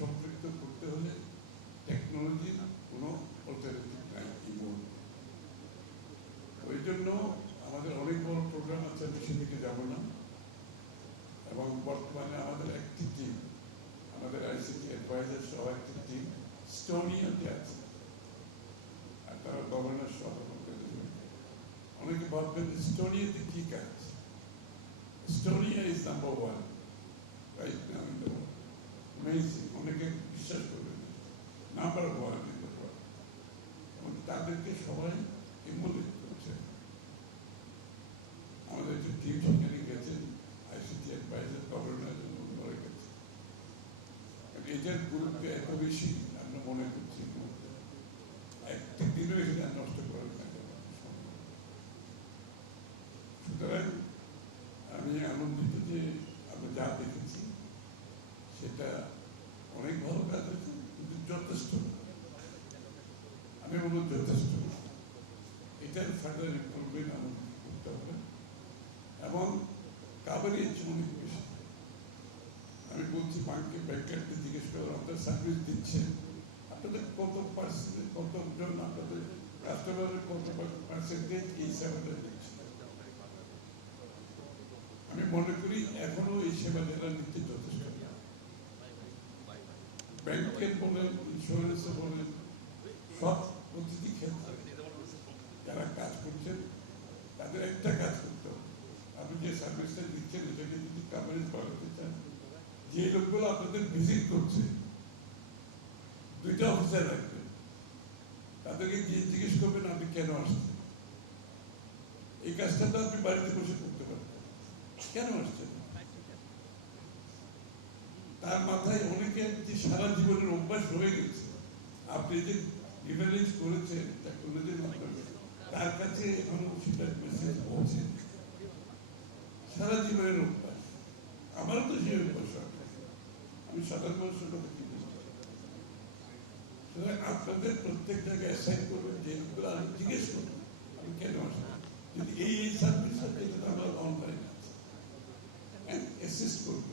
সম্পৃক্ত করতে হলে টেকনোলজির কোনো অল্টারনেটিভ নাই এই মুহূর্তে। ওই জন্য আমাদের অনেক বড় প্রোগ্রাম আছে, আমি সেদিকে যাব না। এবং বর্তমানে আমাদের একটি টিম, আমাদের আইসিটি অ্যাডভাইজার সহ একটি টিম স্টোনিয়াতে আছে, আর তারা গভর্নর সহ করতে দেবে। অনেকে ভাববেন স্টোনিয়াতে কি কাজ? Estonia is number one right now in the world. Amazing, অনেকে বিশ্বাস করবেন number one in the world. এবং তাদেরকে সবাই ইমোলেট করছে। আমাদের যে টিম সেখানে গেছেন, আইসিটি অ্যাডভাইজার গভর্নর করে গেছে। এটার গুরুত্ব এত বেশি আমরা মনে করছি, একটি দিনও এখানে নষ্ট করার না। সুতরাং আমি আনন্দিত যে আমরা যা দেখেছি সেটা অনেক ভালো কাজ হয়েছে, কিন্তু যথেষ্ট না। আমি বলব যথেষ্ট না, এটার ফার্দার ইমপ্রুভমেন্ট আমাদের করতে হবে এবং কাভারেজ অনেক বেশি। আমি বলছি ব্যাংকারকে জিজ্ঞেস করে আপনার সার্ভিস দিচ্ছেন, আপনাদের কত পার্সেন্টেজ, কতজন আপনাদের কাস্টমারের কত পার্সেন্টেজ এই সেবাটা দিচ্ছে। আমি মনে করি এখনো এই সেবা যারা নিতে যথেষ্ট। ব্যাংকের বলেন, ইন্স্যুরেন্সে বলেন, সব প্রতিটি ক্ষেত্রে যারা কাজ করছেন তাদের একটা কাজ করতে হবে, আপনি যে সার্ভিসটা দিচ্ছেন এটাকে যদি কাভারেজ বাড়াতে চান, যে লোকগুলো আপনাদের ভিজিট করছে দুইটা অফিসার রাখবেন, তাদেরকে গিয়ে জিজ্ঞেস করবেন আপনি কেন আসছেন। এই কাজটা তো আপনি বাড়িতে বসে করতে পারেন, কেন আসছেন? তার মাথায় অনেকে যে সারা জীবনের অভ্যাস হয়ে গেছে, আপনি যে লিভারেজ করেছেন টেকনোলজির মাধ্যমে, তার কাছে এখনো সেটা মেসেজ পৌঁছে। সারা জীবনের অভ্যাস, আমারও তো সেই অভ্যাস, আমি সাধারণ মানুষের কথা কি বলছি। আপনাদের প্রত্যেক জায়গায় অ্যাসাইন করবেন, যে আমি জিজ্ঞেস করবেন আমি কেন আসলাম, যদি এই সার্ভিসটা আমার অনলাইন আছে অ্যাসিস্ট করবে,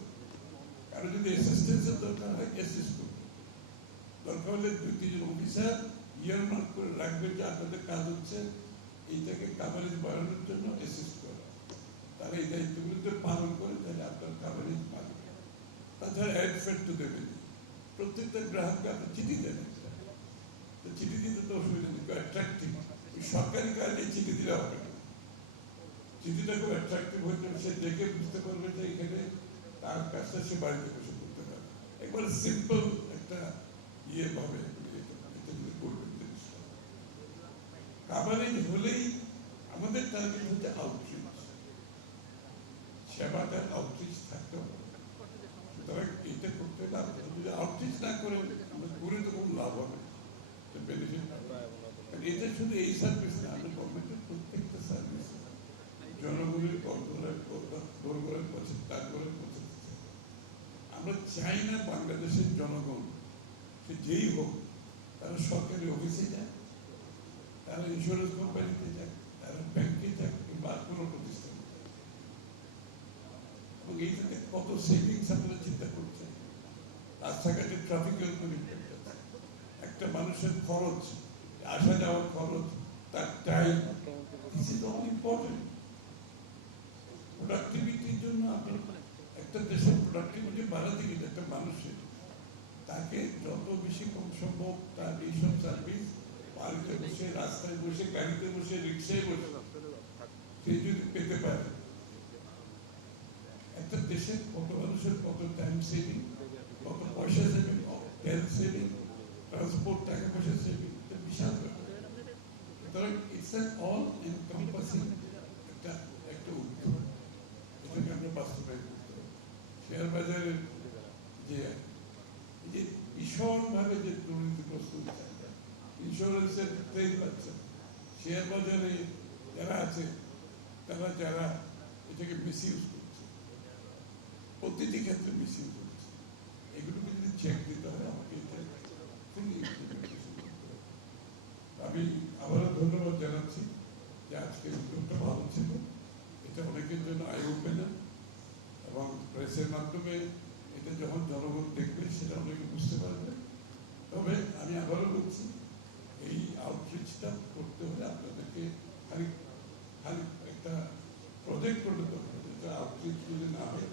কারো যদি অ্যাসিস্ট্যান্সের দরকার হয় অ্যাসিস্ট করবে। দরকার হলে 2-3 অফিসার ইয়ার মার্ক করে রাখবেন যে আপনাদের কাজ হচ্ছে এইটাকে কাভারেজ বাড়ানোর জন্য অ্যাসিস্ট করা। তারা এই দায়িত্বগুলো পালন করে, তাহলে আপনার কাভারেজ বাড়বে। তাছাড়া অ্যাড ফেড তো দেবেন, প্রত্যেকটা গ্রাহককে আপনি চিঠি দেন, তো চিঠি দিতে তো অসুবিধা নেই, অ্যাট্রাক্টিভ। সরকারি কাজে চিঠি দিলে হবে না, চিঠিটা খুব অ্যাট্রাক্টিভ হইতে হবে, সে দেখে বুঝতে পারবে যে এখানে তার কাজটা সে বাড়িতে বসে করতে পারে। একবার সিম্পল একটা ইয়ে ভাবে এটা যদি করবেন জিনিসটা কাভারেজ হলেই, আমাদের টার্গেট হচ্ছে আউটরিচ, সেবাটার আউটরিচ থাকতে হবে। সুতরাং এটা করতে হলে আপনি যদি আউটরিচ না করেন, আমরা করে তো কোনো লাভ হবে, বেনিফিট হবে। এটা শুধু এই সার্ভিস না, আমরা গভর্নমেন্টের প্রত্যেকটা সার্ভিস জনগণের দোরগোড়ার পথে, তার করে পথে। আমরা চাই না বাংলাদেশের জনগণ সে যেই হোক, তারা সরকারি অফিসে যায়, তারা ইন্স্যুরেন্স কোম্পানিতে যায়, তারা ব্যাংকে যায়, কিংবা কোনো প্রতিষ্ঠানে যায়। এবং এইটাতে কত সেভিংস আপনারা চিন্তা করছেন। রাস্তাঘাটে ট্রাফিকের উপর ইম্প্যাক্ট আছে, একটা মানুষের খরচ, আসা যাওয়ার খরচ, তার time, this is all important. প্রোডাক্টিভিটির জন্য আপনি একটা দেশের প্রোডাক্টিভিটি বাড়াতে গেলে একটা মানুষের তাকে যত বেশি কম সম্ভব তার এইসব সার্ভিস বাড়িতে বসে, রাস্তায় বসে, গাড়িতে বসে, রিক্সায় বসে সে যদি পেতে পারে, একটা দেশের কত মানুষের কত টাইম সেভিং, কত পয়সা সেভিং, তেল সেভিং, ট্রান্সপোর্ট, টাকা পয়সা সেভিং, এটা বিশাল ব্যাপার। সুতরাং ইটস অ্যান অল এনকম্পাসিং একটা উদ্যোগ, এটাকে আমরা বাস্তবায়ন করতে হবে। শেয়ার বাজারের যে ভীষণভাবে যে দুর্নীতিগ্রস্ত ইন্স্যুরেন্সের ক্লেম পাচ্ছে, শেয়ার বাজারে যারা আছে তারা যারা এটাকে মিসইউজ করছে, প্রতিটি ক্ষেত্রে মিসইউজ করছে, এগুলোকে যদি চেক দিতে হয় আমাকে এটা ফুলি ইমপ্লিমেন্টেশন করতে হবে। আমি আবারও ধন্যবাদ জানাচ্ছি যে আজকের উদ্যোগটা ভালো ছিল, এটা অনেকের জন্য আই ওপেনার, এবং প্রেসের মাধ্যমে এটা যখন জনগণ দেখবে সেটা অনেকে বুঝতে পারবে। প্রজেক্ট করলে তো হবে, আপনি যদি না হয়